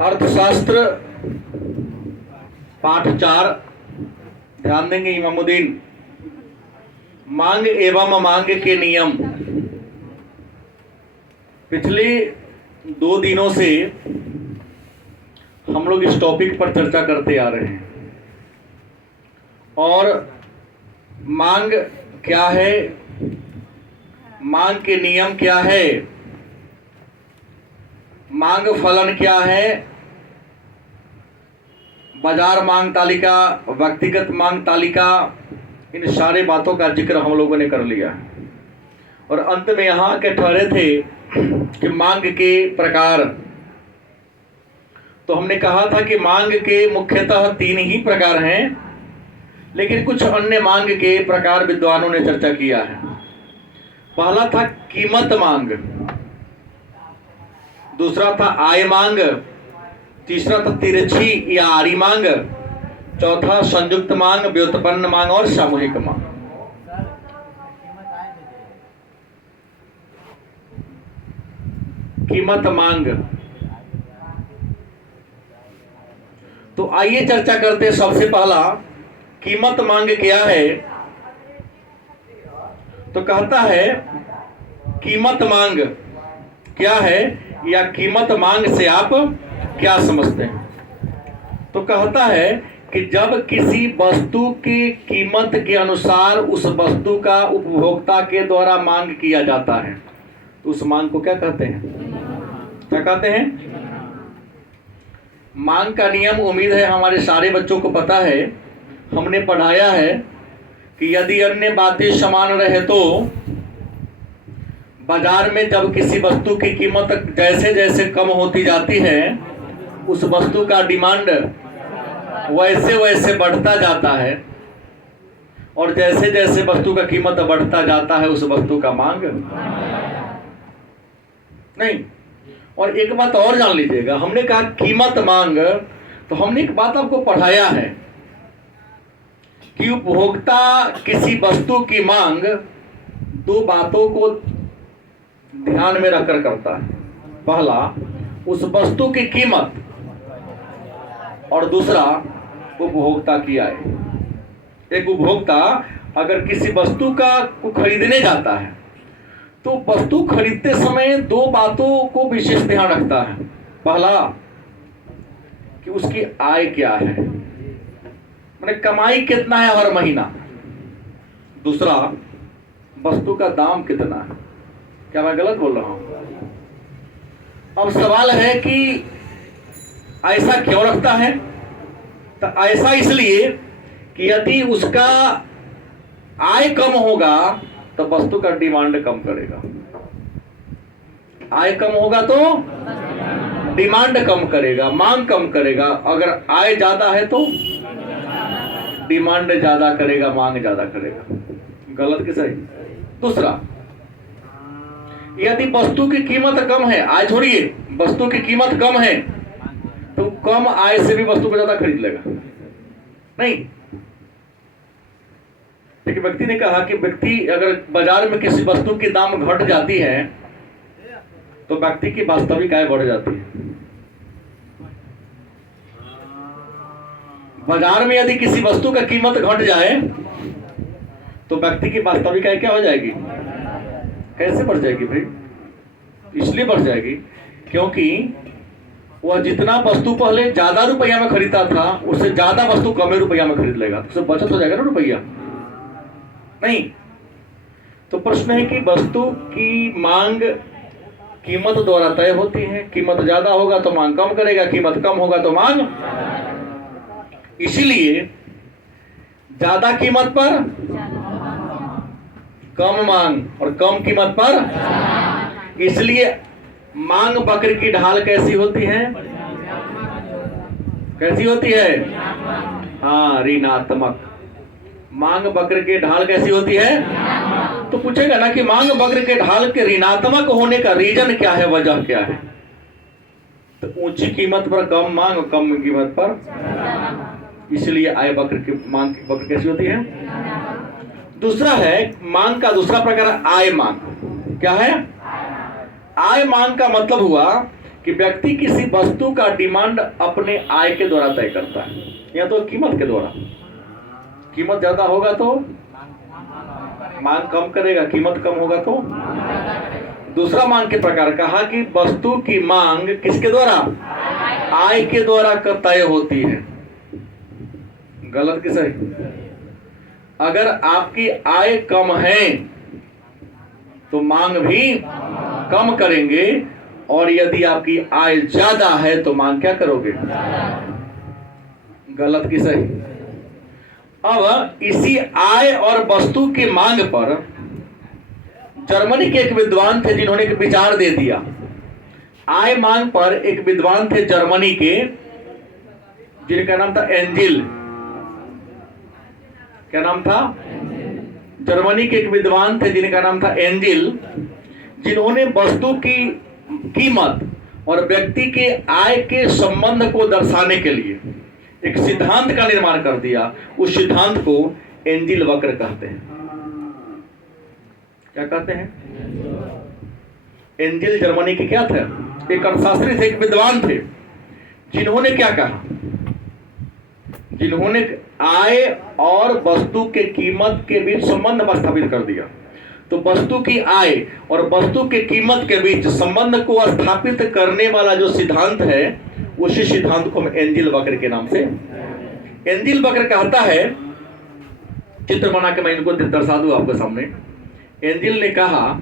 अर्थशास्त्र पाठ 4 ध्यान देंगे इमामुद्दीन। मांग एवं मांग के नियम। पिछले 2 दिनों से हम लोग इस टॉपिक पर चर्चा करते आ रहे हैं। और मांग क्या है, मांग के नियम क्या है, मांग फलन क्या है, बाजार मांग तालिका, व्यक्तिगत मांग तालिका, इन सारे बातों का जिक्र हम लोगों ने कर लिया। और अंत में यहाँ के ठहरे थे कि मांग के प्रकार। तो हमने कहा था कि मांग के मुख्यतः 3 ही प्रकार हैं, लेकिन कुछ अन्य मांग के प्रकार विद्वानों ने चर्चा किया है। पहला था कीमत मांग, दूसरा था आय मांग, तीसरा था तिरछी या आड़ी मांग, चौथा संयुक्त मांग, व्युत्पन्न मांग और सामूहिक मांग। कीमत मांग। तो आइए चर्चा करते हैं। सबसे पहला कीमत मांग क्या है। तो कहता है कीमत मांग क्या है, या कीमत मांग से आप क्या समझते हैं। तो कहता है कि जब किसी वस्तु की कीमत के अनुसार उस वस्तु का उपभोक्ता के द्वारा मांग किया जाता है, तो उस मांग को क्या कहते हैं, क्या कहते हैं। मांग का नियम उम्मीद है हमारे सारे बच्चों को पता है, हमने पढ़ाया है कि यदि अन्य बातें समान रहे तो बाजार में जब किसी वस्तु की कीमत जैसे जैसे कम होती जाती है, उस वस्तु का डिमांड वैसे वैसे बढ़ता जाता है, और जैसे जैसे वस्तु का कीमत बढ़ता जाता है उस वस्तु का मांग नहीं। और एक बात और जान लीजिएगा, हमने कहा कीमत मांग, तो हमने एक बात आपको पढ़ाया है कि उपभोक्ता किसी वस्तु की मांग 2 बातों को ध्यान में रखकर करता है। पहला उस वस्तु की कीमत, और दूसरा उपभोक्ता की आय। एक उपभोक्ता अगर किसी वस्तु को खरीदने जाता है तो वस्तु खरीदते समय 2 बातों को विशेष ध्यान रखता है। पहला कि उसकी आय क्या है, माने कमाई कितना है हर महीना। दूसरा वस्तु का दाम कितना है। क्या मैं गलत बोल रहा हूं। अब सवाल है कि ऐसा क्यों रखता है। तो ऐसा इसलिए कि यदि उसका आय कम होगा तो वस्तु का डिमांड कम करेगा। आय कम होगा तो डिमांड कम करेगा, मांग कम करेगा। अगर आय ज्यादा है तो डिमांड ज्यादा करेगा, मांग ज्यादा करेगा। गलत कि सही। दूसरा, यदि वस्तु की कीमत कम है, आय छोड़िए, वस्तु की कीमत कम है, तो कम आय से भी वस्तु को ज्यादा खरीद लेगा नहीं। एक व्यक्ति ने कहा कि व्यक्ति अगर बाजार में किसी वस्तु की दाम घट जाती है तो व्यक्ति की वास्तविक आय बढ़ जाती है। बाजार में यदि किसी वस्तु का कीमत घट जाए तो व्यक्ति की वास्तविक आय क्या हो जाएगी, कैसे बढ़ जाएगी भाई। इसलिए बढ़ जाएगी क्योंकि वह जितना वस्तु पहले ज्यादा रुपया में खरीदता था, उससे ज्यादा वस्तु कम रुपया में खरीद लेगा, तो बचत हो जाएगा ना रुपया नहीं। तो प्रश्न है कि वस्तु की मांग कीमत द्वारा तय होती है। कीमत ज्यादा होगा तो मांग कम करेगा, कीमत कम होगा तो मांग। इसीलिए ज्यादा कीमत पर कम मांग, और कम कीमत पर। इसलिए मांग वक्र की ढाल कैसी होती है, कैसी होती है। हाँ, ऋणात्मक। मांग वक्र की ढाल कैसी होती है। तो पूछेगा ना कि मांग वक्र के ढाल के ऋणात्मक होने का रीजन क्या है, वजह क्या है। तो ऊंची कीमत पर कम मांग, कम कीमत पर, इसलिए आय वक्र की मांग वक्र कैसी होती है। दूसरा है मांग का दूसरा प्रकार आय मांग। क्या है। आय मांग का मतलब हुआ कि व्यक्ति किसी वस्तु का डिमांड अपने आय के द्वारा तय करता है, या तो कीमत के द्वारा। कीमत ज्यादा होगा तो मांग कम करेगा, कीमत कम होगा तो। दूसरा मांग के प्रकार कहा कि वस्तु की मांग किसके द्वारा? आय के द्वारा तय होती है। गलत कि सही? अगर आपकी आय कम है तो मांग भी कम करेंगे, और यदि आपकी आय ज्यादा है तो मांग क्या करोगे? गलत कि सही? अब इसी आय और वस्तु की मांग पर जर्मनी के एक विद्वान थे जिन्होंने एक विचार दे दिया। आय मांग पर एक विद्वान थे जर्मनी के, जिनका नाम था एंजिल। क्या नाम था? जर्मनी के एक विद्वान थे जिनका नाम था एंजिल, जिन्होंने वस्तु की कीमत और व्यक्ति के आय के संबंध को दर्शाने के लिए एक सिद्धांत का निर्माण कर दिया। उस सिद्धांत को एंजिल वक्र कहते हैं। क्या कहते हैं? एंजिल जर्मनी के क्या थे? एक अर्थशास्त्री थे, एक विद्वान थे, जिन्होंने क्या कहा? जिन्होंने आय और वस्तु के कीमत के बीच संबंध स्थापित कर दिया। तो वस्तु की आय और वस्तु के कीमत के बीच संबंध को स्थापित करने वाला जो सिद्धांत है, उसी सिद्धांत को हम एंजिल वक्र के नाम से। एंजिल वक्र कहता है, चित्र बना के मैं इनको दर्शा दूं आपके सामने। एंजिल ने कहा,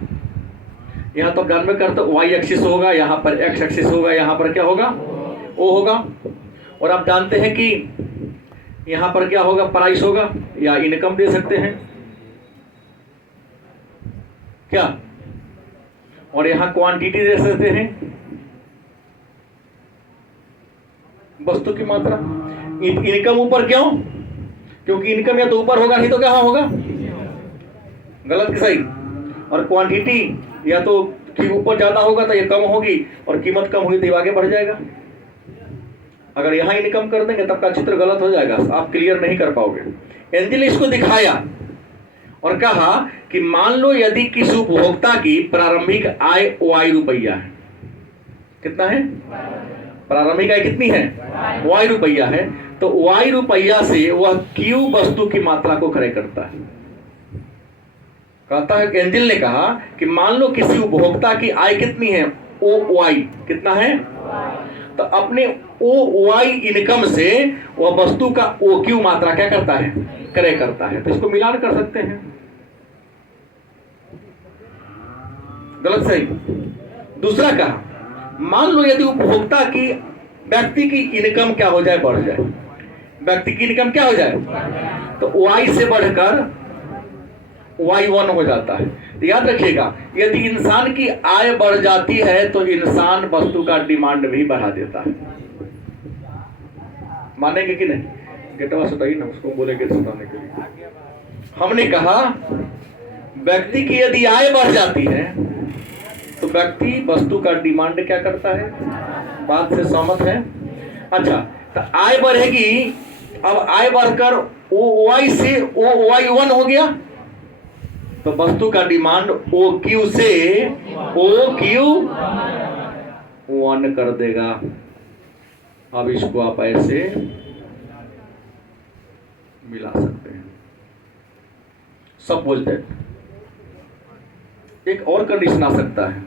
यहां तो ज्ञान में करते वाई एक्सिस होगा, यहां पर एक्स एक्सिस होगा, यहां पर क्या होगा? ओ होगा। और आप जानते हैं कि यहां पर क्या होगा? प्राइस होगा, या इनकम दे सकते हैं क्या? और यहां क्वांटिटी दे सकते हैं, वस्तु की मात्रा। इनकम ऊपर क्यों? क्योंकि इनकम या तो ऊपर होगा, नहीं तो क्या होगा? गलत कि सही? और क्वांटिटी या तो ऊपर ज्यादा होगा तो ये कम होगी, और कीमत कम हुई तो ये आगे बढ़ जाएगा। अगर यहां इनकम कर देंगे तब का चित्र गलत हो जाएगा, आप क्लियर नहीं कर पाओगे। एंजिल ने इसको दिखाया और कहा कि मान लो यदि किसी उपभोक्ता की प्रारंभिक आय वाई रुपया है। कितना है? प्रारंभिक आय कितनी है? वाई रुपया है। तो वाई रुपया से वह क्यू वस्तु की मात्रा को क्रय करता है। कहता है, एंजिल ने कहा कि मान लो किसी उपभोक्ता की आय कितनी है? O Y. कितना है? तो अपने ओ वाई इनकम से वह वस्तु का ओ क्यू मात्रा क्या करता है? क्रय करता है। तो इसको मिलान कर सकते हैं। गलत सही? दूसरा कहा, मान लो यदि उपभोक्ता की व्यक्ति की इनकम क्या हो जाए? बढ़ जाए। व्यक्ति की इनकम क्या हो जाए? तो वाई से बढ़कर Y1 हो जाता है। तो याद रखिएगा, यदि इंसान की आय बढ़ जाती है तो इंसान वस्तु का डिमांड भी बढ़ा देता है। मानेंगे कि नहीं? गेटवा सटाइए ना, उसको बोलेंगे सटाने के लिए। हमने कहा व्यक्ति की यदि आय बढ़ जाती है तो व्यक्ति वस्तु का डिमांड क्या करता है? बात से सहमत है? अच्छा, तो आय बढ़ेगी। अब आय बढ़कर ओ वाई से ओ वाई 1 हो गया, तो वस्तु का डिमांड ओ क्यू से ओ क्यू 1 कर देगा। अब इसको आप ऐसे मिला सकते हैं, सब बोलते हैं। एक और कंडीशन आ सकता है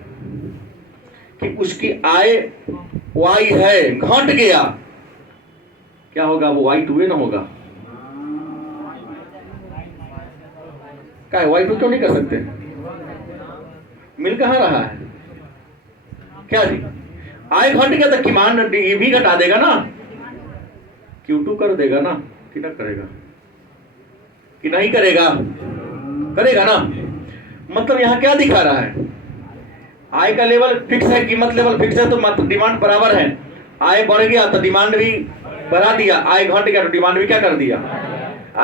कि उसकी आय वाई है, घट गया, क्या होगा? वो वाई 2 ना होगा। क्या है? वाई 2 क्यों नहीं कर सकते? मिल कहां रहा है? क्या जी? आय घट गया तो डिमांड ये भी घटा देगा ना, Q2 कर देगा ना, कि ना करेगा? कि नहीं करेगा? करेगा ना। मतलब यहां क्या दिखा रहा है? आय का लेवल फिक्स है, कीमत लेवल फिक्स है, तो डिमांड बराबर है। आय बढ़ गया तो डिमांड भी बढ़ा दिया, आय घट गया तो डिमांड भी क्या कर दिया?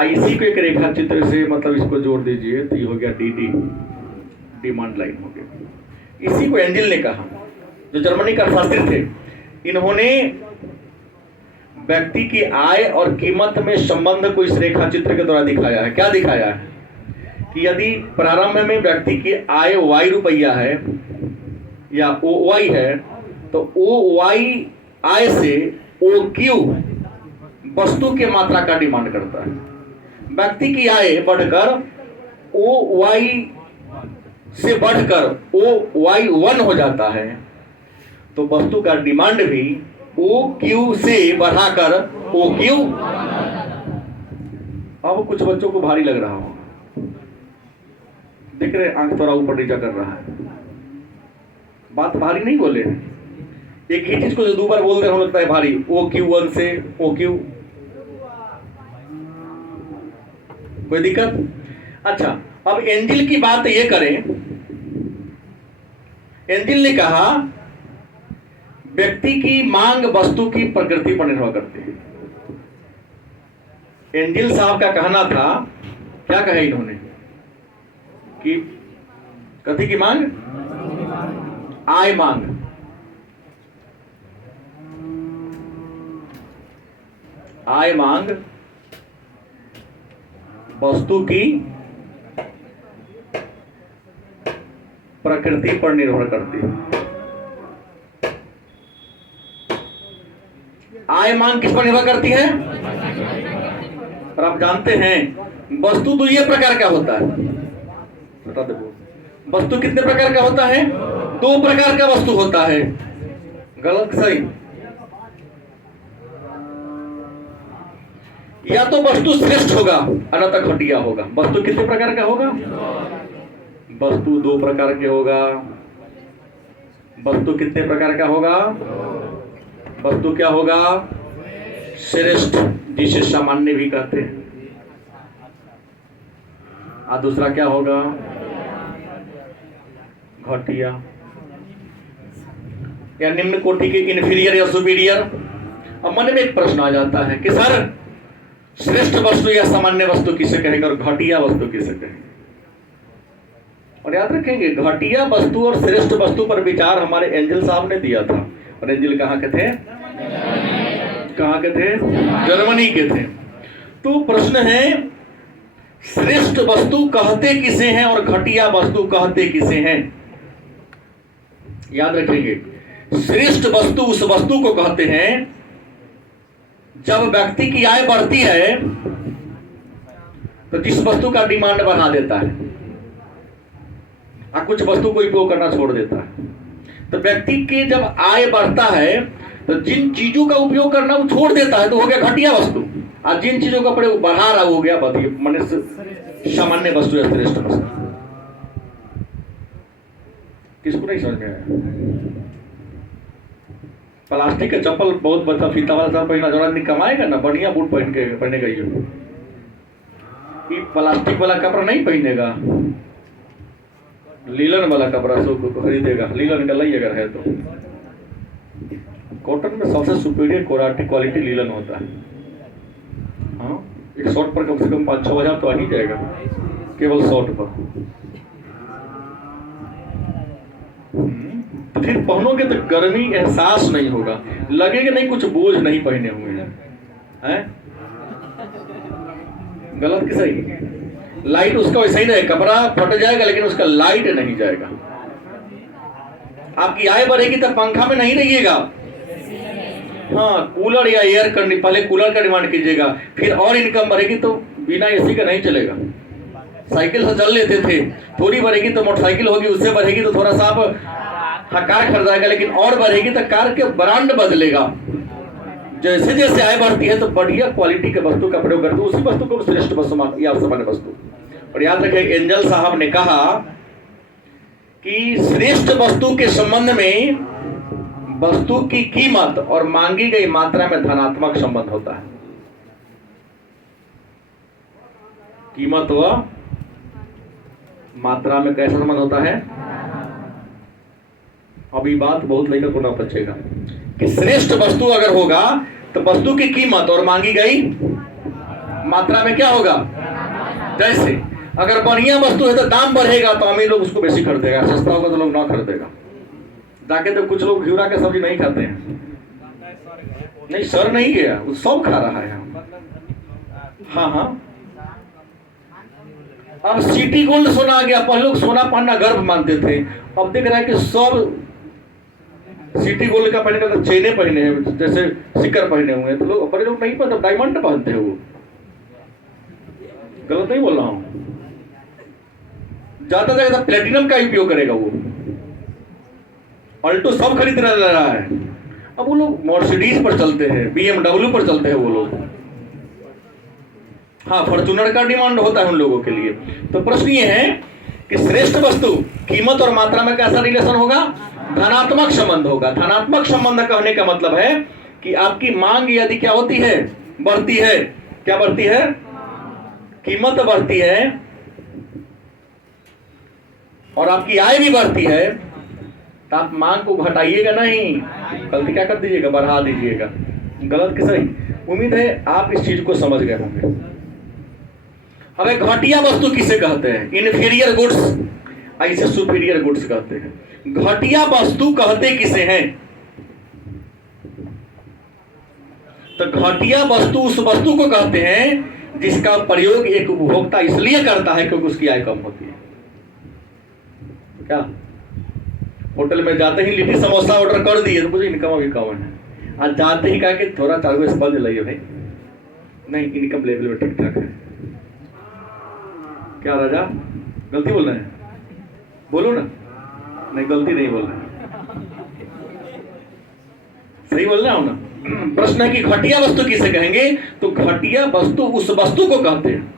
इसी को एक रेखा चित्र से मतलब इसको जोड़ दीजिए तो ये हो गया DD, डिमांड लाइन हो गया। इसी को एंजिल ने कहा, जो जर्मनी का अर्थशास्त्री थे। इन्होंने व्यक्ति की आय और कीमत में संबंध को इस रेखा चित्र के द्वारा दिखाया है। क्या दिखाया है? कि यदि प्रारंभ में व्यक्ति की आय वाई रुपया है या ओ वाई है, तो ओ वाई आई से ओ क्यू वस्तु के मात्रा का डिमांड करता है। व्यक्ति की आय बढ़कर ओ वाई से बढ़कर ओ वाई 1 हो जाता है, तो वस्तु का डिमांड भी ओ क्यू से बढ़ाकर ओ क्यू। अब कुछ बच्चों को भारी लग रहा होगा, देख रहे आंख थोड़ा ऊपर नीचा कर रहा है। बात भारी नहीं बोले, एक ही चीज को जो 2 बार बोल रहे हो लगता है भारी। ओ क्यू 1 से ओ क्यू, कोई दिक्कत? अच्छा, अब एंजिल की बात ये करें। एंजिल ने कहा व्यक्ति की मांग वस्तु की प्रकृति पर निर्भर करती है। एंजिल साहब का कहना था, क्या कहा इन्होंने कि कथी की मांग? आय मांग। आय मांग वस्तु की प्रकृति पर निर्भर करती है। आय मांग किस पर निर्भर करती है? और आप जानते हैं वस्तु तो ये प्रकार का होता है, बता दो वस्तु कितने प्रकार का होता है? 2 प्रकार का वस्तु होता है। गलत सही? या तो वस्तु श्रेष्ठ होगा अन्यथा घटिया होगा। वस्तु कितने प्रकार का होगा? वस्तु 2 प्रकार के होगा। वस्तु कितने प्रकार का होगा? वस्तु क्या होगा? श्रेष्ठ, जिसे सामान्य भी कहते हैं। और दूसरा क्या होगा? घटिया या निम्न कोटि के, इन्फीरियर या सुपीरियर। अब मन में एक प्रश्न आ जाता है कि सर श्रेष्ठ वस्तु या सामान्य वस्तु किसे कहेंगे और घटिया वस्तु किसे कहेंगे? और याद रखेंगे घटिया वस्तु और श्रेष्ठ वस्तु पर विचार हमारे एंजल साहब ने दिया था। और एंजल कहाँ के थे? कहाँ के थे? जर्मनी के थे। तो प्रश्न है श्रेष्ठ वस्तु कहते किसे हैं और घटिया वस्तु कहते किसे हैं? याद रखेंगे श्रेष्ठ वस्तु उस वस्तु को कहते हैं जब व्यक्ति की आय बढ़ती है तो जिस वस्तु का डिमांड बढ़ा देता है और कुछ वस्तु को उपयोग करना छोड़ देता है। तो व्यक्ति के जब आय बढ़ता है तो जिन चीजों का उपयोग करना वो छोड़ देता है तो हो गया घटिया वस्तु, और जिन चीजों का प्रयोग बढ़ा रहा हो गया मनुष्य सामान्य वस्तु या श्रेष्ठ वस्तु। किसको नहीं समझ में आया? प्लास्टिक का चप्पल बहुत बच्चा फीता वाला चप्पल पहना, जो आदमी कमाएगा ना बढ़िया बूट पहनेगा। ये प्लास्टिक वाला कपड़ा नहीं पहनेगा, लीलन वाला कपड़ा सब खरीदेगा। लीलन का लई अगर है तो कॉटन में सबसे सुपीरियर क्वालिटी लीलन होता है। हाँ, एक शॉर्ट पर कम से कम 5-6 हज़ार तो आ ही जाएगा केवल शॉर्ट पर। तो फिर पहनोगे तो गर्मी एहसास नहीं होगा, लगेगा नहीं कुछ बोझ नहीं पहने हुए हैं। गलत कि सही? लाइट उसका वैसा ही रहेगा, कपड़ा फट जाएगा लेकिन उसका लाइट नहीं जाएगा। आपकी आय बढ़ेगी तो पंखा में नहीं रहिएगा। हाँ, कूलर या एयर कंडीशनर, पहले कूलर का डिमांड कीजिएगा, फिर और इनकम बढ़ेगी तो बिना एसी का नहीं चलेगा। साइकिल से चल लेते थे, थोड़ी बढ़ेगी तो मोटरसाइकिल होगी, उससे बढ़ेगी तो थोड़ा सा हाँ कार खरीदाएगा, लेकिन और बढ़ेगी तो कार के ब्रांड बदलेगा। जैसे जैसे आय बढ़ती है तो बढ़िया क्वालिटी के वस्तु का प्रयोग करते, उसी वस्तु को श्रेष्ठ वस्तु या सामान्य वस्तु। और याद रखें एंजल साहब ने कहा कि श्रेष्ठ वस्तु के संबंध में वस्तु की कीमत और मांगी गई मात्रा में धनात्मक संबंध होता है। कीमत व मात्रा में कैसा संबंध होता है? अभी बात बहुत लेकर को ना बचेगा कि श्रेष्ठ वस्तु अगर होगा तो वस्तु की कीमत और मांगी गई मात्रा में क्या होगा? जैसे अगर बढ़िया वस्तु है तो दाम बढ़ेगा तो अमीर लोग उसको बेसी खरीदेगा, सस्ता होगा तो लोग ना खरीदेगा। जाके तो कुछ लोग घिउरा के सब्जी नहीं खाते हैं। नहीं, सर नहीं गया, वो सब खा रहा है। हाँ हाँ, अब सिटी गोल्ड सोना आ गया। पहले लोग सोना पहनना गर्व मानते थे, अब देख रहा है कि सब सिटी गोल्ड का पहने का चेने पहने हैं, जैसे सिक्कर पहने हुए हैं, तो लोग बड़े लोग नहीं पता डायमंड पहनते हैं। वो गलत नहीं बोल रहा हूं। ज्यादा से ज्यादा प्लेटिनम का उपयोग करेगा वो। अल्टो सब खरीद रहा है। अब वो लोग मर्सिडीज पर चलते हैं, BMW पर चलते हैं वो लोग। हाँ, फॉर्च्यूनर का डिमांड होता है उन लोगों के लिए। तो प्रश्न ये है कि श्रेष्ठ वस्तु कीमत और मात्रा में कैसा रिलेशन होगा? धनात्मक संबंध होगा। धनात्मक संबंध कहने का मतलब है कि आपकी मांग यदि क्या होती है? बढ़ती है। क्या बढ़ती है? कीमत बढ़ती है और आपकी आय भी बढ़ती है, तो आप मांग को घटाइएगा नहीं, गलती क्या कर दीजिएगा? बढ़ा दीजिएगा। गलत कि सही? उम्मीद है आप इस चीज को समझ गए होंगे। अब एक घटिया वस्तु किसे कहते हैं? इन्फीरियर गुड्स, ऐसे सुपीरियर गुड्स कहते हैं। घटिया वस्तु कहते किसे हैं? तो घटिया वस्तु उस वस्तु को कहते हैं जिसका प्रयोग एक उपभोक्ता इसलिए करता है क्योंकि उसकी आय कम होती है। क्या होटल में जाते ही लिट्टी समोसा ऑर्डर कर दिए तो मुझे इनकम अभी कम है, आज जाते ही कहा कि थोड़ा चार गो स्पंज लाइए भाई, नहीं इनकम लेवल में ठीक ठाक है। क्या राजा गलती बोल रहे हैं? बोलो ना। नहीं गलती नहीं बोल रहे, सही बोल रहे हो ना। प्रश्न है कि घटिया वस्तु किसे कहेंगे? तो घटिया वस्तु उस वस्तु को कहते हैं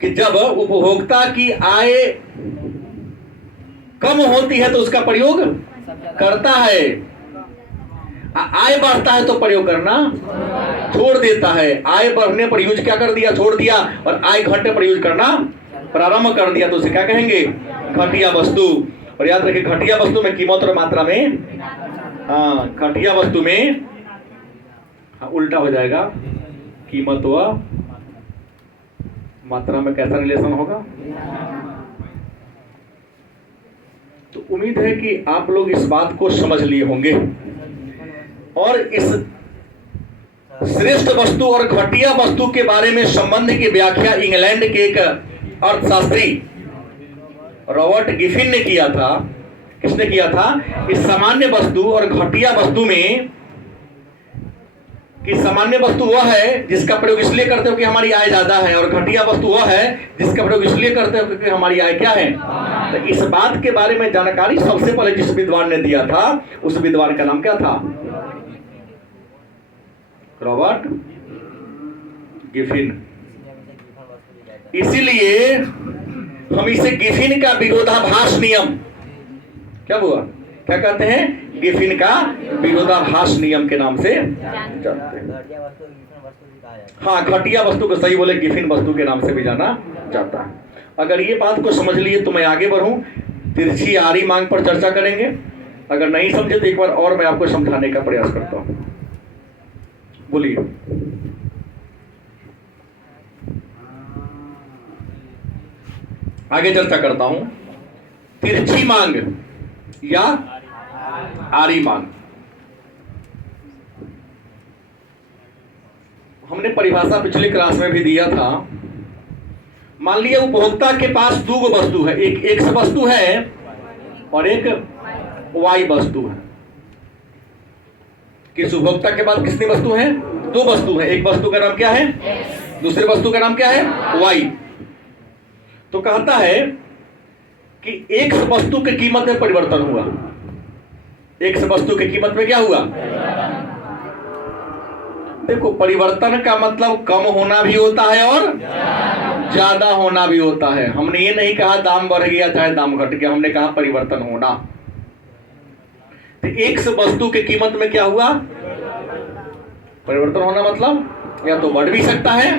कि जब उपभोक्ता की आय कम होती है तो उसका प्रयोग करता है, आय बढ़ता है तो प्रयोग करना छोड़ देता है। आय बढ़ने पर यूज क्या कर दिया? छोड़ दिया। और आय घटने पर यूज करना प्रारंभ कर दिया तो उसे क्या कहेंगे? घटिया वस्तु। और याद रखिए घटिया वस्तु में कीमत और मात्रा में, घटिया वस्तु में उल्टा हो जाएगा, कीमत व मात्रा में कैसा रिलेशन होगा? तो उम्मीद है कि आप लोग इस बात को समझ लिए होंगे। और इस श्रेष्ठ वस्तु और घटिया वस्तु के बारे में संबंध की व्याख्या इंग्लैंड के एक अर्थशास्त्री रॉबर्ट गिफिन ने किया था। किसने किया था? इस सामान्य वस्तु और घटिया वस्तु में कि सामान्य वस्तु वह है जिसका प्रयोग इसलिए करते हो कि हमारी आय ज्यादा है, और घटिया वस्तु वह है जिसका प्रयोग इसलिए करते हो क्योंकि हमारी आय क्या है। तो इस बात के बारे में जानकारी सबसे पहले जिस विद्वान ने दिया था उस विद्वान का नाम क्या था? Robert Giffen. इसीलिए हम इसे गिफिन का विरोधाभास नियम, क्या हुआ, क्या कहते हैं? गिफिन का विरोधाभास नियम के नाम से जानते हैं। हाँ, घटिया वस्तु को सही बोले गिफिन वस्तु के नाम से भी जाना जाता है। अगर ये बात को समझ लिए तो मैं आगे बढ़ूं, तिरछी आरी मांग पर चर्चा करेंगे। अगर नहीं समझे तो एक बार और मैं आपको समझाने का प्रयास करता हूं। बोलिए। आगे चर्चा करता हूं। तिरछी मांग या आरी मांग, हमने परिभाषा पिछले क्लास में भी दिया था। मान लिया उपभोक्ता के पास दो वस्तु है, एक एक्स वस्तु है और एक वाई वस्तु है। किस उपभोक्ता के पास कितनी वस्तु है? दो वस्तु है। एक वस्तु का नाम क्या है? दूसरे वस्तु का नाम क्या है? वाई। तो कहता है कि एक्स वस्तु की कीमत में परिवर्तन हुआ। एक्स वस्तु की कीमत में क्या हुआ? देखो, परिवर्तन का मतलब कम होना भी होता है और ज्यादा होना भी होता है। हमने ये नहीं कहा दाम बढ़ गया चाहे दाम घट गया, हमने कहा परिवर्तन होना। तो एक्स वस्तु की कीमत में क्या हुआ? परिवर्तन होना मतलब या तो बढ़ भी सकता है।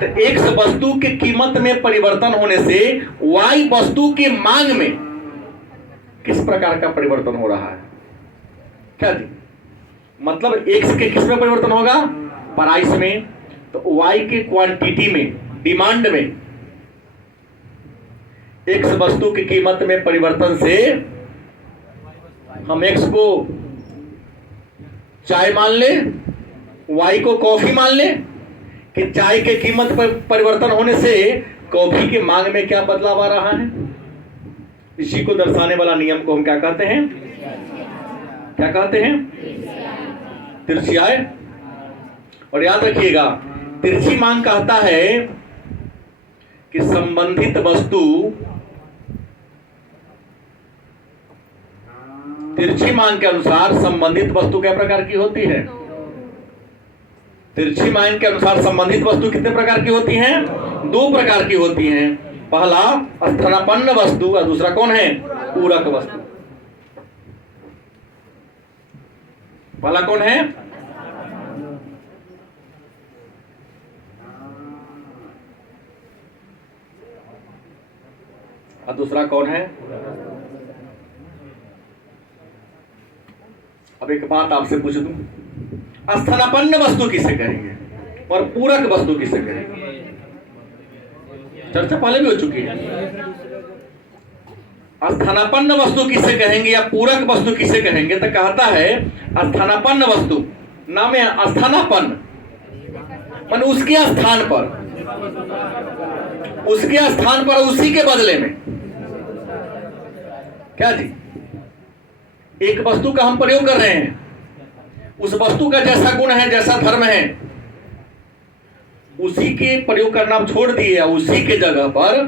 तो एक्स वस्तु की कीमत में परिवर्तन होने से वाई वस्तु की मांग में किस प्रकार का परिवर्तन हो रहा है? क्या जी? मतलब एक्स के किस में परिवर्तन होगा? प्राइस में। तो वाई के क्वांटिटी में, डिमांड में। एक्स वस्तु की कीमत में परिवर्तन से हम एक्स को चाय मान ले, वाई को कॉफी मान ले कि चाय के कीमत पर परिवर्तन होने से कॉफी की मांग में क्या बदलाव आ रहा है? इसी को दर्शाने वाला नियम को हम क्या कहते हैं? क्या कहते हैं? तिरछी आय। और याद रखिएगा, तिरछी मांग कहता है कि संबंधित वस्तु, तिरछी मांग के अनुसार संबंधित वस्तु क्या प्रकार की होती है? तिरछी मांग के अनुसार संबंधित वस्तु कितने प्रकार की होती हैं? 2 प्रकार की होती हैं। पहला स्थानापन्न वस्तु और दूसरा कौन है? पूरक वस्तु। पहला कौन है? और दूसरा कौन है? अब एक बात आपसे पूछ दूं, स्थानापन्न वस्तु किसे कहेंगे और पूरक वस्तु किसे कहेंगे? चर्चा पहले भी हो चुकी है। स्थानापन्न वस्तु किसे कहेंगे या पूरक वस्तु किसे कहेंगे? तो कहता है स्थानापन्न वस्तु, नाम है स्थानापन्न, मान उसके स्थान पर, उसके स्थान पर, उसी के बदले में। क्या जी? एक वस्तु का हम प्रयोग कर रहे हैं, उस वस्तु का जैसा गुण है, जैसा धर्म है, उसी के प्रयोग करना हम छोड़ दिए, उसी के जगह पर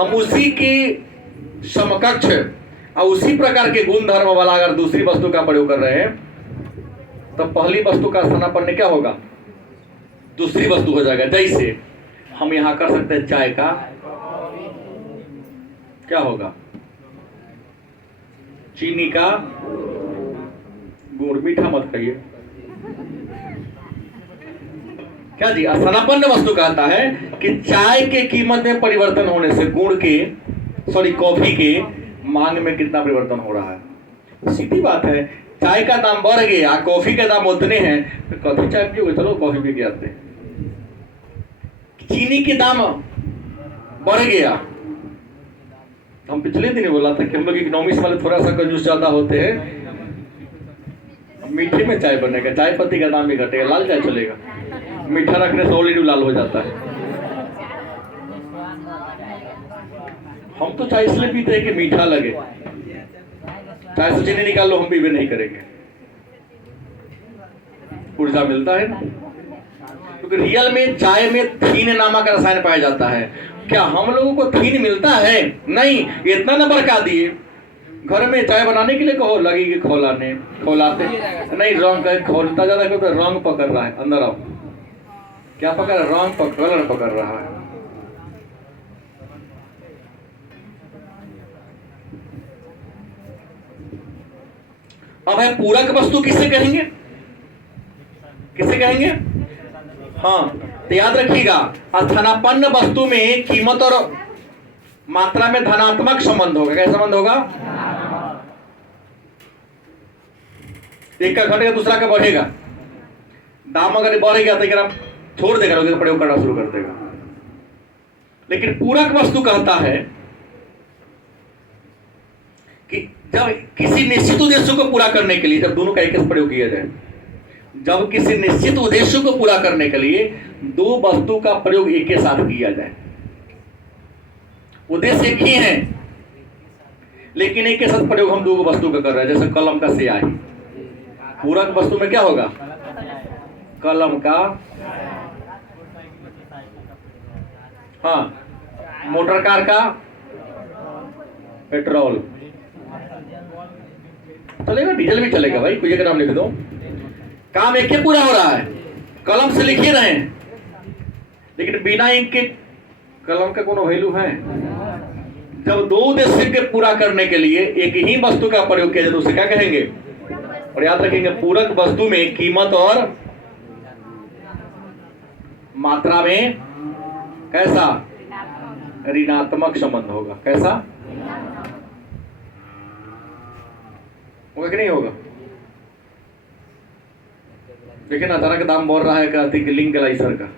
हम उसी के समकक्ष और उसी प्रकार के गुण धर्म वाला अगर दूसरी वस्तु का प्रयोग कर रहे हैं, तो पहली वस्तु का स्थानापन्न क्या होगा? दूसरी वस्तु हो जाएगा। जैसे हम यहां कर सकते हैं चाय का, क्या होगा? चीनी का गुड़। मीठा मत खाइए। क्या जी? स्थानापन्न वस्तु कहता है कि चाय के कीमत में परिवर्तन होने से गुड़ के, कॉफी के मांग में कितना परिवर्तन हो रहा है। सीधी बात है, चाय का दाम बढ़ गया, कॉफी के दाम उतने हैं, तो कॉफी चाय पियोगे, चलो कॉफी पी के आते हैं। चीनी के दाम बढ़ गया, हम पिछले दिन ही बोला था कि हम लोग इकोनॉमिक्स वाले थोड़ा सा कंजूस ज्यादा होते हैं। मीठे में चाय बनेगा, चाय पत्ती का दाम भी घटेगा, लाल चाय चलेगा। मीठा रखने से ऑलरेडी लाल हो जाता है। हम तो चाय इसलिए पीते हैं कि मीठा लगे, चाय से चीनी निकाल लो, हम भी नहीं करेंगे, ऊर्जा मिलता है ना। क्योंकि रियल में चाय में थीन नामक रसायन पाया जाता है। क्या हम लोगों को थीन मिलता है? नहीं। इतना न बरका दिए, घर में चाय बनाने के लिए कहो, लगेगी खौलाने, खौलाते नहीं, रंग खोलता ज्यादा क्यों? तो रंग पकड़ रहा है। अंदर आओ, क्या पकड़ रहा है? रंग कलर पकड़ रहा है। अब है पूरक वस्तु किसे कहेंगे? किसे कहेंगे? हाँ, तो याद रखिएगा, स्थानापन्न वस्तु में कीमत और मात्रा में धनात्मक संबंध होगा। क्या संबंध होगा? एक का घटेगा, दूसरा का बढ़ेगा। दाम अगर बढ़ गया तो आप छोड़ देगा, प्रयोग करना शुरू कर देगा। लेकिन पूरक वस्तु कहता है कि जब किसी निश्चित उद्देश्य को पूरा करने के लिए, जब दोनों का एक साथ प्रयोग किया जाए, जब किसी निश्चित उद्देश्य को पूरा करने के लिए 2 वस्तु का प्रयोग एक के साथ किया जाए, उद्देश्य एक ही है लेकिन एक के साथ प्रयोग हम 2 वस्तु का कर रहे हैं। जैसे कलम का स्याही, पूरक वस्तु में क्या होगा? कलम का, हाँ, मोटर कार का पेट्रोल चलेगा, डीजल भी चलेगा भाई, कोई एक नाम लिख दो, काम एक ही पूरा हो रहा है। कलम से लिख ही रहे हैं, लेकिन बिना इंक के कलम का कोनो वैल्यू है? जब 2 उद्देश्य के पूरा करने के लिए एक ही वस्तु का प्रयोग किया जाए तो उसे क्या कहेंगे? और याद रखेंगे, पूरक वस्तु में कीमत और मात्रा में कैसा? ऋणात्मक संबंध होगा। कैसा होगा कि नहीं होगा? देखिए ना, अचानक दाम बढ़ रहा है का लिंक लाइसर का,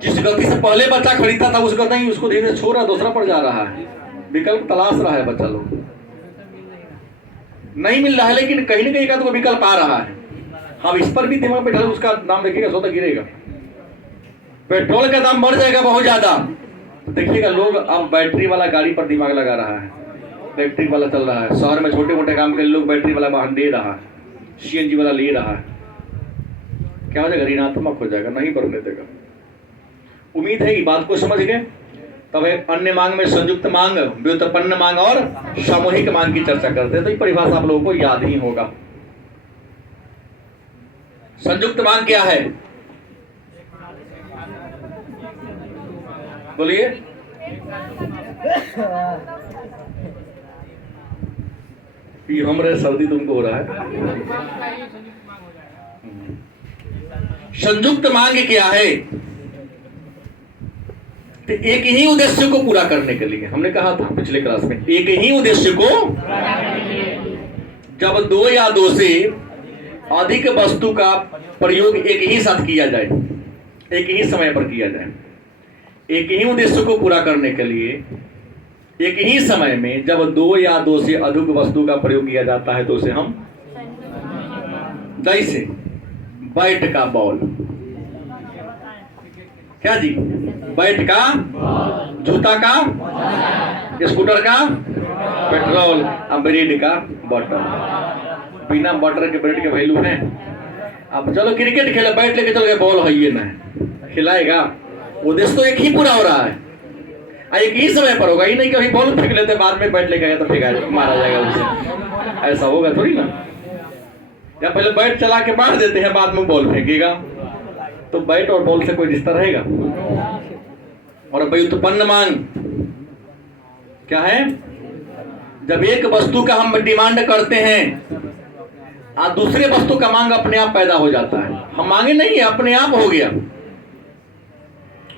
जिस गलती से पहले बच्चा खरीदता था उस गलती नहीं, उसको धीरे छोड़ रहा, दूसरा पर जा रहा है, विकल्प तलाश रहा है बच्चा लोग, नहीं मिल रहा है, लेकिन कहीं ना कहीं का तो विकल्प आ रहा है। हम इस पर भी दिमाग पे डाल, उसका नाम देखिएगा, स्वतः गिरेगा। पेट्रोल का दाम बढ़ जाएगा बहुत ज्यादा। तो देखिएगा लोग अब बैटरी वाला गाड़ी पर दिमाग लगा रहा है, इलेक्ट्रिक वाला चल रहा है। शहर में छोटे मोटे काम के लिए लोग बैटरी वाला वाहन ले रहा है, सीएनजी वाला ले रहा है। क्या हो जाएगा? ऋणात्मक हो जाएगा, नहीं बढ़ने देगा। उम्मीद है कि बात को समझ गए। तब एक अन्य मांग में संयुक्त मांग, व्युत्पन्न मांग और सामूहिक मांग की चर्चा करते हैं। तो ये परिभाषा आप लोगों को याद ही होगा। संयुक्त मांग क्या है? बोलिए। ये हमरे सर्दी तुमको हो रहा है। संयुक्त मांग क्या है? तो एक ही उद्देश्य को पूरा करने के लिए, हमने कहा था पिछले क्लास में, एक ही उद्देश्य को, जब दो या दो से अधिक वस्तु का प्रयोग एक ही साथ किया जाए, एक ही समय पर किया जाए, एक ही उद्देश्य को पूरा करने के लिए एक ही समय में जब दो या दो से अधिक वस्तु का प्रयोग किया जाता है तो उसे हम, जैसे बैट का बॉल, क्या जी, बैट का, जूता का, स्कूटर का पेट्रोल, ब्रेड का बटर। बिना बटर के ब्रेड के वैल्यू है? अब चलो क्रिकेट खेले, बैट लेके चल गए, बॉल है ये ना खिलाएगा। उद्देश्य तो एक ही पूरा हो रहा है, एक ही समय पर होगा। ही नहीं कि अभी बॉल फेंक लेते बाद में बैट लेके गए तो फेंका मारा जाएगा उससे, ऐसा होगा थोड़ी ना। या पहले बैट चला के मार देते हैं, बाद में बॉल फेंकेगा, तो बैट और बॉल से कोई रिश्ता रहेगा? और व्युत्पन्न मांग क्या है? जब एक वस्तु का हम डिमांड करते हैं और दूसरे वस्तु का मांग अपने आप पैदा हो जाता है। हम मांगे नहीं है, अपने आप हो गया।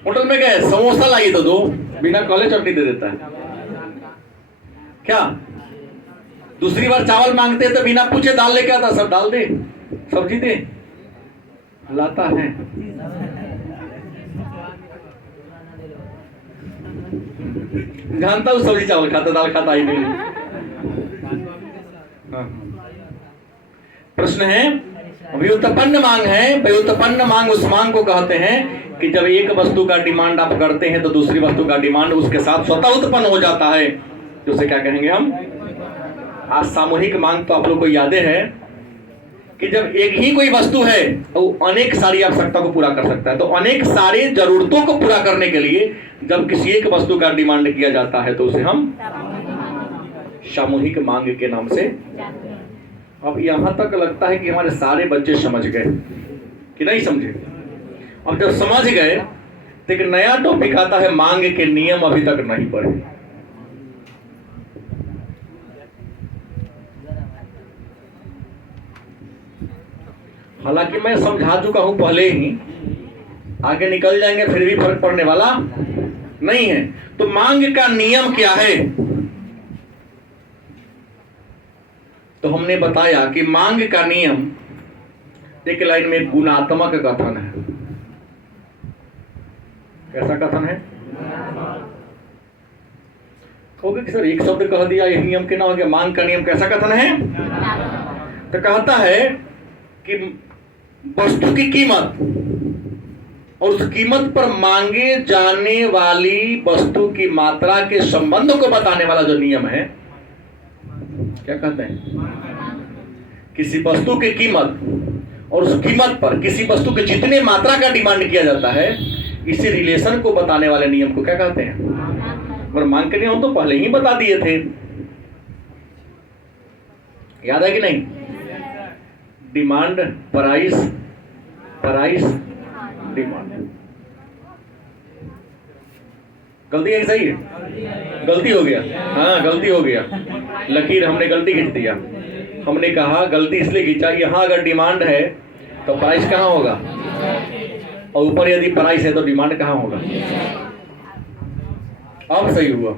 होटल में गए, समोसा लाइए तो दो, बिना कॉले चटनी दे देता है। क्या दूसरी बार चावल मांगते हैं तो बिना पूछे दाल लेके आता, सब डाल दे, सब्जी दे, लाता है। जानता हूं सब्जी चावल खाता, दाल खाता ही नहीं। प्रश्न है, व्युत्पन्न मांग है। व्युत्पन्न मांग उस मांग को कहते हैं कि जब एक वस्तु का डिमांड आप करते हैं तो दूसरी वस्तु का डिमांड उसके साथ स्वतः उत्पन्न हो जाता है, तो उसे क्या कहेंगे हम? आज सामूहिक मांग तो आप लोग को याद है कि जब एक ही कोई वस्तु है तो अनेक सारी आवश्यकता को पूरा कर सकता है। तो अनेक सारी जरूरतों को पूरा करने के लिए जब किसी एक वस्तु का डिमांड किया जाता है तो उसे हम सामूहिक मांग के नाम से। अब यहां तक लगता है कि हमारे सारे बच्चे समझ गए कि नहीं समझे? अब जब समझ गए तो एक नया टॉपिक आता है, मांग के नियम अभी तक नहीं पढ़े। हालांकि मैं समझा चुका हूं पहले ही, आगे निकल जाएंगे फिर भी फर्क पड़ने वाला नहीं है। तो मांग का नियम क्या है? तो हमने बताया कि मांग का नियम एक लाइन में गुणात्मक कथन है। कैसा कथन है? कहोगे कि सर एक शब्द कह दिया, यही नियम के ना हो गया। मांग का नियम कैसा कथन है? तो कहता है कि वस्तु की कीमत और उस कीमत पर मांगे जाने वाली वस्तु की मात्रा के संबंध को बताने वाला जो नियम है, क्या कहते हैं? किसी वस्तु की कीमत और उस कीमत पर किसी वस्तु के जितने मात्रा का डिमांड किया जाता है, इसी रिलेशन को बताने वाले नियम को क्या कहते हैं? और मांग के नियम तो पहले ही बता दिए थे, याद है कि नहीं? Demand, price, price, demand. गलती है कि सही है? गलती हो गया, हाँ गलती हो गया, लकीर हमने गलती खींच दिया। हमने कहा गलती इसलिए खींचा, यहां अगर डिमांड है तो प्राइस कहां होगा, और ऊपर यदि प्राइस है तो डिमांड कहां होगा? अब सही हुआ।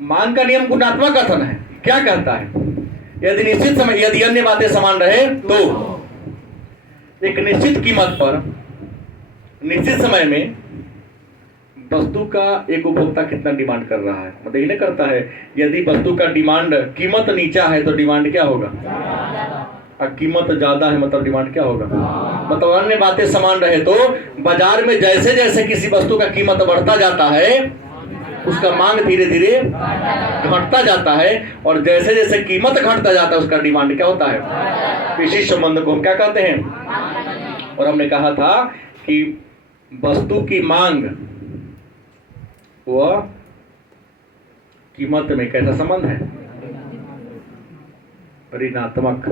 मांग का नियम गुणात्मक कथन है। क्या कहता है? यदि निश्चित समय, यदि अन्य बातें समान रहे तो एक निश्चित कीमत पर निश्चित समय में वस्तु का एक उपभोक्ता कितना डिमांड कर रहा है, मतलब ये करता है। यदि वस्तु का डिमांड, कीमत नीचा है तो डिमांड क्या होगा, और कीमत ज्यादा है मतलब डिमांड क्या होगा, मतलब अन्य बातें समान रहे तो बाजार में जैसे जैसे किसी वस्तु का कीमत बढ़ता जाता है उसका मांग धीरे धीरे घटता जाता है, और जैसे जैसे कीमत घटता जाता है उसका डिमांड क्या होता है, इसी संबंध को हम क्या कहते हैं। और हमने कहा था कि वस्तु की मांग वह कीमत में कैसा संबंध है, ऋणात्मक।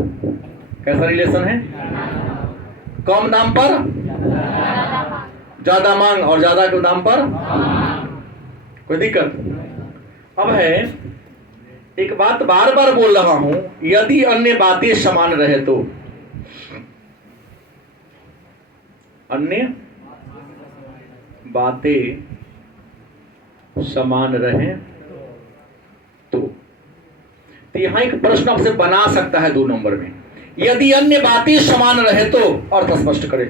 कैसा रिलेशन है, कम दाम पर ज्यादा मांग और ज्यादा के दाम पर कोई दिक्कत। अब है एक बात बार बार बोल रहा हूं, यदि अन्य बातें समान रहे तो, अन्य बातें समान रहे तो यहां एक प्रश्न आपसे बना सकता है 2 नंबर में, यदि अन्य बातें समान रहे तो अर्थ स्पष्ट करें।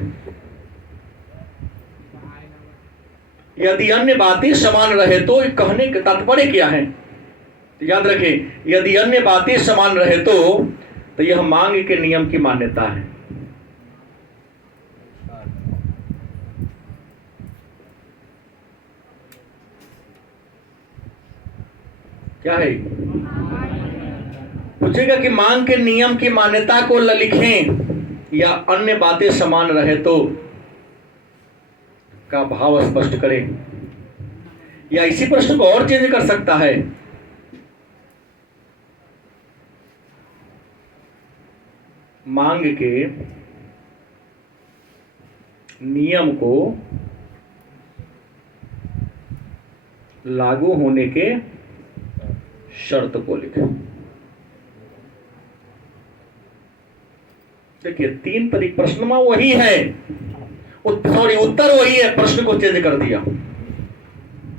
यदि अन्य बातें समान रहे तो कहने का तात्पर्य क्या है, याद रखें, यदि अन्य बातें समान रहे तो यह मांग के नियम की मान्यता है। क्या है, पूछेगा कि मांग के नियम की मान्यता को लिखें या अन्य बातें समान रहे तो का भाव स्पष्ट करें, या इसी प्रश्न को और चेंज कर सकता है, मांग के नियम को लागू होने के शर्त को लिखें। देखिए 3 तरीके, प्रश्न में वही है, सॉरी उत्तर वही है, प्रश्न को चेंज कर दिया।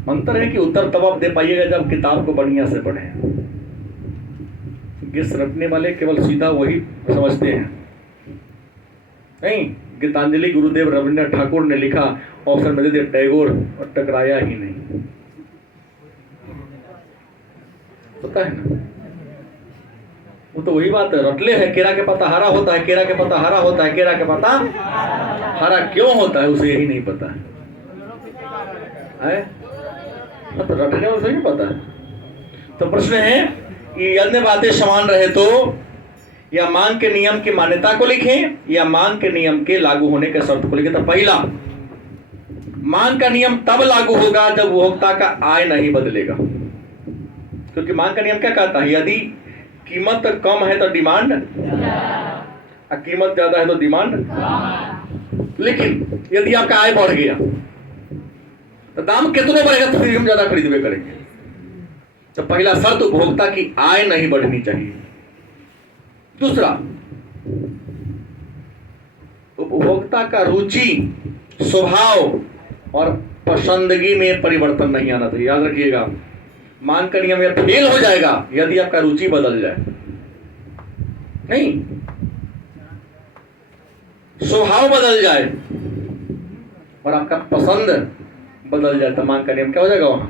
अंतर है कि उत्तर तब आप दे पाइएगा जब किताब को बढ़िया से पढ़ें। गिस रटने वाले केवल सीधा वही समझते हैं। नहीं, गीतांजलि गुरुदेव रविंद्रनाथ ठाकुर ने लिखा, ऑप्शन में दे दिया टैगोर, और टकराया ही नहीं। पता है ना, वो तो वही बात है, रटले है, केरा के पत्ता हरा होता है, केरा के पत्ता हरा होता है, केरा के पत्ता हरा क्यों होता है उसे यही नहीं पता है, तो रटने वाले नहीं पता है। तो प्रश्न है कि अन्य बातें समान रहे तो या मांग के नियम की मान्यता को लिखें या मांग के नियम के लागू होने के शर्त को लिखें। तो पहला, मांग का नियम तब लागू होगा जब उपभोक्ता का आय नहीं बदलेगा, क्योंकि मांग का नियम क्या कहता है, यदि कीमत कम है तो डिमांड, और कीमत ज्यादा है तो डिमांड। लेकिन यदि आपका आय बढ़ गया तो दाम कितना बढ़ेगा तो फिर हम ज्यादा खरीदवे करेंगे। तो पहला शर्त, उपभोक्ता की आय नहीं बढ़नी चाहिए। दूसरा, उपभोक्ता का रुचि, स्वभाव और पसंदगी में परिवर्तन नहीं आना चाहिए। याद रखिएगा, मांग का नियम यह फेल हो जाएगा यदि आपका रुचि बदल जाए, नहीं स्वभाव बदल जाए और आपका पसंद बदल जाए तो मांग का नियम क्या हो जाएगा, वहां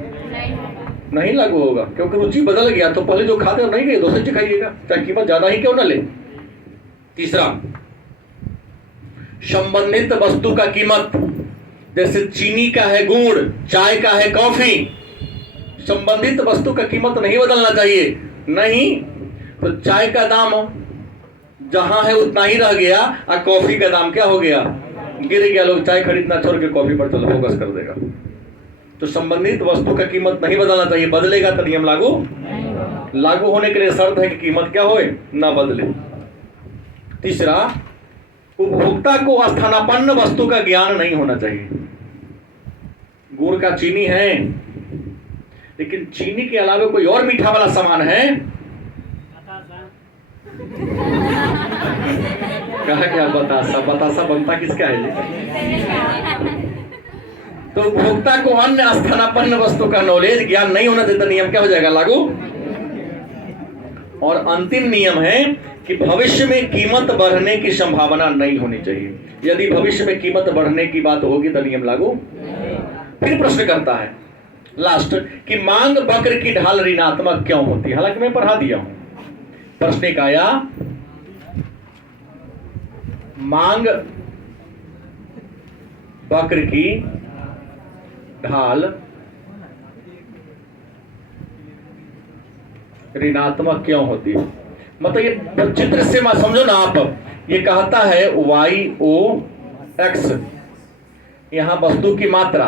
नहीं लागू होगा। क्योंकि रुचि बदल गया तो पहले जो खाते हो नहीं गए, दूसरे से खाइएगा, चाहे कीमत ज्यादा ही क्यों ना ले। तीसरा, संबंधित वस्तु का कीमत, जैसे चीनी का है गुड़, चाय का है कॉफी, संबंधित वस्तु का कीमत नहीं बदलना चाहिए। नहीं तो चाय का दाम जहां है उतना ही रह गया और कॉफी का दाम क्या हो गया, गिर गया। लोग चाय खरीदना छोड़ के कॉफी पर चलो फोकस कर देगा। तो संबंधित वस्तु का कीमत नहीं बदलना चाहिए, बदलेगा तो नियम लागू होने के लिए शर्त है कि कीमत क्या होए, ना बदले। तीसरा, उपभोक्ता को स्थानापन्न वस्तु का ज्ञान नहीं होना चाहिए। गुड़ का चीनी है लेकिन चीनी के अलावा कोई और मीठा वाला सामान है, कहा क्या, बतासा बनता किसका है जी? तो उपभोक्ता को अन्य स्थानापन्न वस्तु का नॉलेज, ज्ञान नहीं होना चाहिए, नियम क्या हो जाएगा, लागू। और अंतिम नियम है कि भविष्य में कीमत बढ़ने की संभावना नहीं होनी चाहिए। यदि भविष्य में कीमत बढ़ने की बात होगी तो नियम लागू। फिर प्रश्न करता है लास्ट कि मांग वक्र की ढाल ऋणात्मक क्यों होती है। हालांकि मैं पढ़ा दिया हूं, प्रश्न एक आया, मांग वक्र की ढाल ऋणात्मक क्यों होती है? मतलब ये चित्र से मत समझो ना आप, ये कहता है वाई ओ एक्स, यहां वस्तु की मात्रा,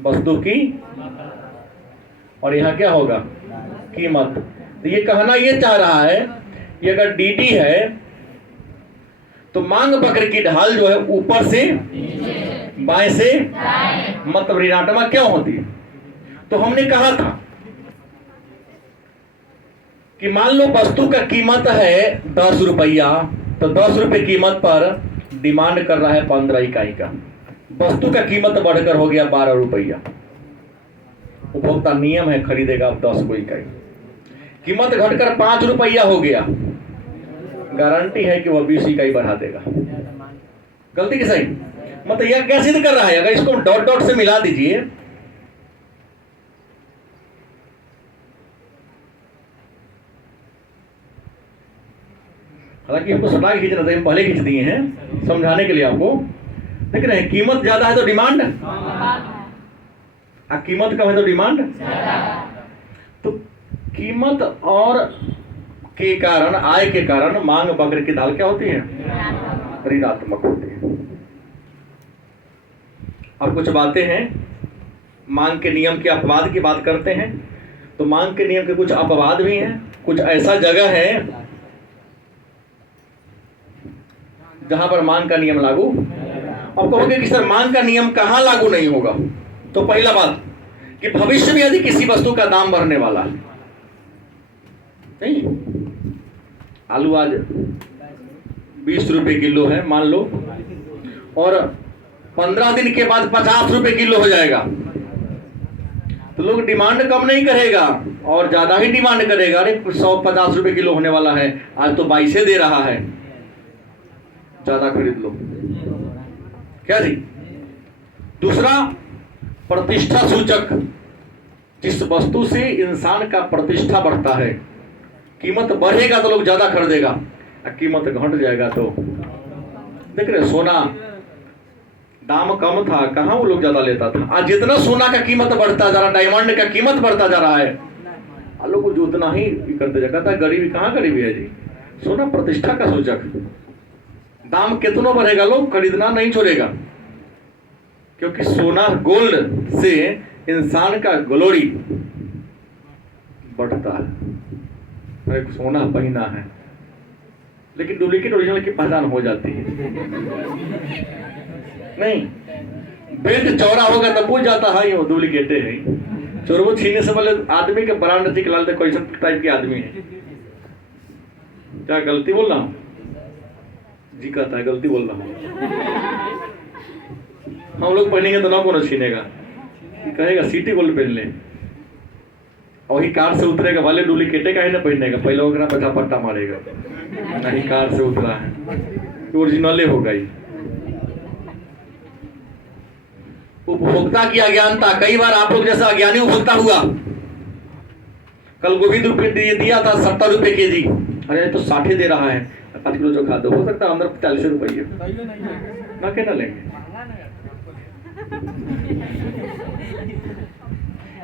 वस्तु की, और यहां क्या होगा? कीमत। तो ये कहना ये चाह रहा है, ये अगर डी है तो मांग वक्र की ढाल जो है ऊपर से बाएं से, मतलब ऋणात्मक क्यों होती है? तो हमने कहा था कि मान लो वस्तु का कीमत है 10 रुपया, तो 10 रुपए कीमत पर डिमांड कर रहा है 15 इकाई का, वस्तु का कीमत बढ़कर हो गया 12 रुपया। उपभोक्ता नियम है खरीदेगा अब 10 को इकाई, कीमत घटकर 5 रुपया हो गया, गारंटी है कि वह 20 इकाई बढ़ा देगा। गलती की सही? मतलब यह क्या सिद्ध कर रहा है? अगर इसको डॉट डॉट से मिला दीजिए, हालांकि हमको सटा के खींचना चाहिए, हम पहले खींच दिए हैं समझाने के लिए आपको। देख रहे हैं, कीमत ज्यादा है तो डिमांड, कीमत कम है तो डिमांड। तो कीमत और के कारण, आय के कारण मांग वक्र की ढाल क्या होती है? ऋणात्मक होती है। अब कुछ बातें हैं, मांग के नियम के अपवाद की बात करते हैं। तो मांग के नियम के कुछ अपवाद भी हैं, कुछ ऐसा जगह है जहां पर मांग का नियम लागू। अब कहोगे कि सर मांग का नियम कहां लागू नहीं होगा? तो पहला बात कि भविष्य में यदि किसी वस्तु का दाम बढ़ने वाला है, नहीं, आलू आज 20 रुपए किलो है मान लो, और 15 दिन के बाद 50 रुपए किलो हो जाएगा, तो लोग डिमांड कम नहीं करेगा और ज्यादा ही डिमांड करेगा। अरे 150 रुपए किलो होने वाला है, आज तो 22 दे रहा है, ज्यादा खरीद लो। क्या जी? दूसरा, प्रतिष्ठा सूचक, जिस वस्तु से इंसान का प्रतिष्ठा बढ़ता है, कीमत बढ़ेगा तो लोग ज्यादा खरीदेगा, कीमत घट जाएगा तो, देख रहे सोना दाम कम था, कहां वो लोग ज्यादा लेता था, आज जितना सोना का कीमत बढ़ता जा रहा, डायमंड का कीमत बढ़ता जा रहा है, लोग जो उतना ही करते जा रहा। गरीबी कहां गरीबी है जी? सोना प्रतिष्ठा का सूचक, दाम कितना बढ़ेगा लोग खरीदना नहीं छोड़ेगा, क्योंकि सोना गोल्ड से इंसान का ग्लोरी बढ़ता है। एक सोना पहना है, लेकिन डुप्लीकेट ओरिजिनल की पहचान हो जाती है। नहीं, बेल्ट चौड़ा होगा तब पूछ जाता है वो डुप्लीकेट है। चोरबो छीनने से पहले आदमी के ब्रांड निकला लेते, कोई टाइप के आदमी है। क्या गलती बोल रहा हूं? जी कहता है गलती बोल रहा हूं। हम लोग पहनेंगे तो ना कौन छीनेगा, कहेगा सिटी गोल्ड पहन ले, और वही कार से उतरेगा, भले डुप्लीकेटे का ही ना पहनने का, पहले ओकरा बैठा पट्टा मारेगा, नहीं कार से उतरा है, ओरिजिनल होगा ही। उपभोक्ता की अज्ञानता, कई बार आप लोग जैसा अज्ञानी उपभोक्ता हुआ, कल गोभी रुपये दिया था 70 रुपए केजी, अरे तो 60 दे रहा है, 5 किलो जो खा दो, हो सकता है अंदर 40 रुपये ना के ना लेंगे।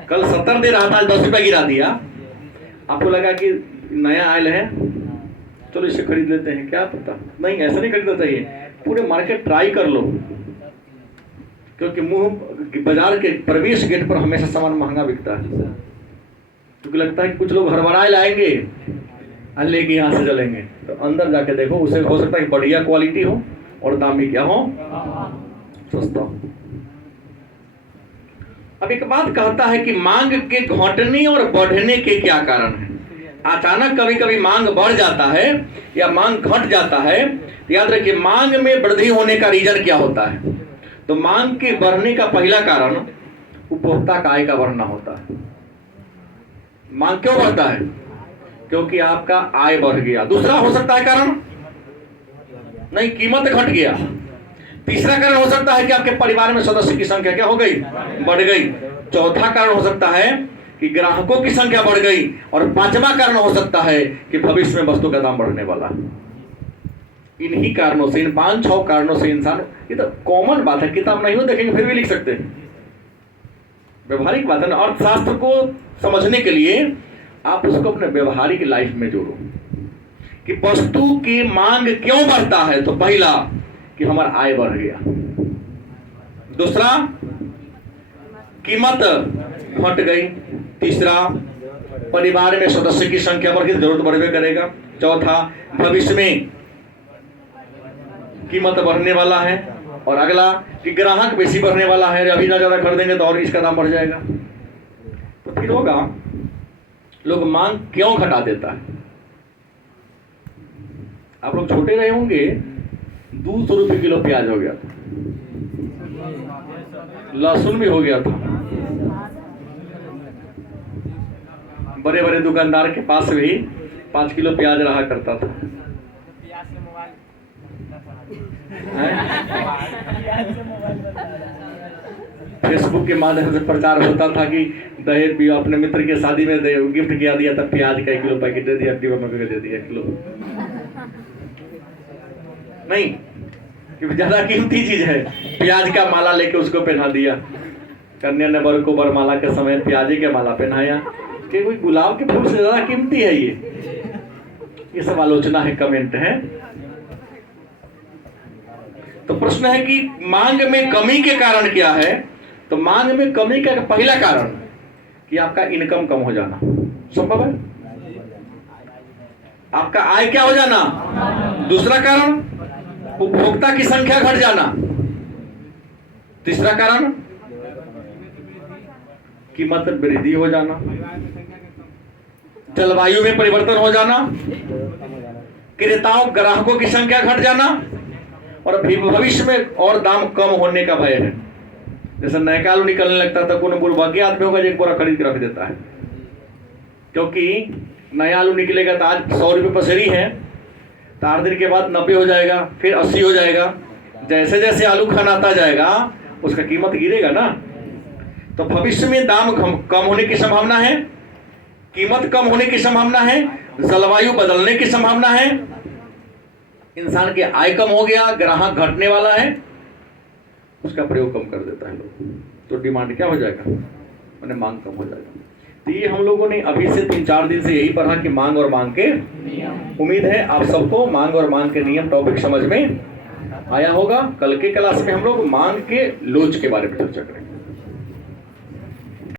कल 70 दे रहा था, 10 रुपया गिरा दिया, आपको लगा कि नया आयल है, चलो इसे खरीद लेते हैं, क्या पता। नहीं, ऐसा नहीं खरीदना चाहिए, पूरे मार्केट ट्राई कर लो, क्योंकि मुंह बाजार के प्रवेश गेट पर हमेशा सामान महंगा बिकता है, क्योंकि लगता है कि कुछ लोग हड़बड़ाए लाएंगे लेके यहाँ से चलेंगे, तो अंदर जाके देखो, उसे हो सकता है कि बढ़िया क्वालिटी हो और दाम भी क्या हो, सस्ता हो। अब एक बात कहता है कि मांग के घटने और बढ़ने के क्या कारण है। अचानक कभी कभी मांग बढ़ जाता है या मांग घट जाता है, तो याद रखिए मांग में वृद्धि होने का रीजन क्या होता है। तो मांग के बढ़ने का पहला कारण उपभोक्ता का आय का बढ़ना होता है। मांग क्यों बढ़ता है? क्योंकि आपका आय बढ़ गया। दूसरा हो सकता है कारण, नहीं, कीमत घट गया। तीसरा कारण हो सकता है कि आपके परिवार में सदस्य की संख्या क्या हो गई, बढ़ गई। चौथा कारण हो सकता है कि ग्राहकों की संख्या बढ़ गई, और पांचवा कारण हो सकता है कि भविष्य में वस्तु का दाम बढ़ने वाला। इन्हीं कारणों से, इन 5-6 कारणों से इंसान, ये तो कॉमन बात है, किताब नहीं हो देखेंगे फिर भी लिख सकते हैं, व्यवहारिक बात है ना। अर्थशास्त्र को समझने के लिए आप उसको अपने व्यवहारिक लाइफ में जोड़ो कि वस्तु की मांग क्यों बढ़ता है। तो पहला कि हमारा आय बढ़ गया, दूसरा कीमत घट गई, तीसरा परिवार में सदस्य की संख्या बढ़ गई, जरूरत बढ़वे करेगा, चौथा भविष्य में कीमत बढ़ने वाला है, और अगला कि ग्राहक बेसी बढ़ने वाला है, अभी ना ज्यादा खरीदेंगे तो और इसका दाम बढ़ जाएगा। तो फिर होगा, लोग मांग क्यों घटा देता है। आप लोग छोटे रहे होंगे, 200 रुपये किलो प्याज हो गया था, लहसुन भी हो गया था, बड़े बड़े दुकानदार के पास भी 5 किलो प्याज रहा करता था। फेसबुक के माध्यम से प्रचार होता था कि दहेज भी अपने मित्र के शादी में गिफ्ट किया दिया था, प्याज का 1 किलो पैकेट दे दिया, डिब्बा में दे दिया 1 किलो। नहीं, क्योंकि ज्यादा कीमती चीज है, प्याज का माला लेके उसको पहना दिया। कन्या ने वर को वरमाला के समय प्याजे के माला पहनाया कि कोई गुलाब के फूल से ज्यादा कीमती है ये सब आलोचना है, कमेंट है। तो प्रश्न है कि मांग में कमी के कारण क्या है। तो मांग में कमी का पहला कारण कि आपका इनकम कम हो जाना संभव है, आपका आय क्या हो जाना। दूसरा कारण उपभोक्ता की संख्या घट जाना। तीसरा कारण कीमत वृद्धि हो जाना, जलवायु में परिवर्तन हो जाना, क्रेताओं ग्राहकों की संख्या घट जाना, और भविष्य में और दाम कम होने का भय है। जैसे नया आलू निकलने लगता था, कोई बुर्बकीय आदमी होगा जो एक बोरा खरीद के रख देता है, क्योंकि नया आलू निकलेगा तो आज 100 रुपये पसेरी है, तो 8 दिन के बाद 90 हो जाएगा, फिर 80 हो जाएगा। जैसे जैसे आलू खनाता जाएगा उसका कीमत गिरेगा ना। तो भविष्य में दाम कम होने की संभावना है, कीमत कम होने की संभावना है, जलवायु बदलने की संभावना है, इंसान की आय कम हो गया, ग्राहक घटने वाला है, उसका प्रयोग कम कर देता है लोग। तो डिमांड क्या हो जाएगा, मैंने मांग कम हो जाएगा। तो ये हम लोगों ने अभी से 3-4 दिन से यही पढ़ा कि मांग और मांग के उम्मीद है आप सबको मांग और मांग के नियम टॉपिक समझ में आया होगा। कल के क्लास में हम लोग मांग के लोच के बारे में चर्चा करेंगे।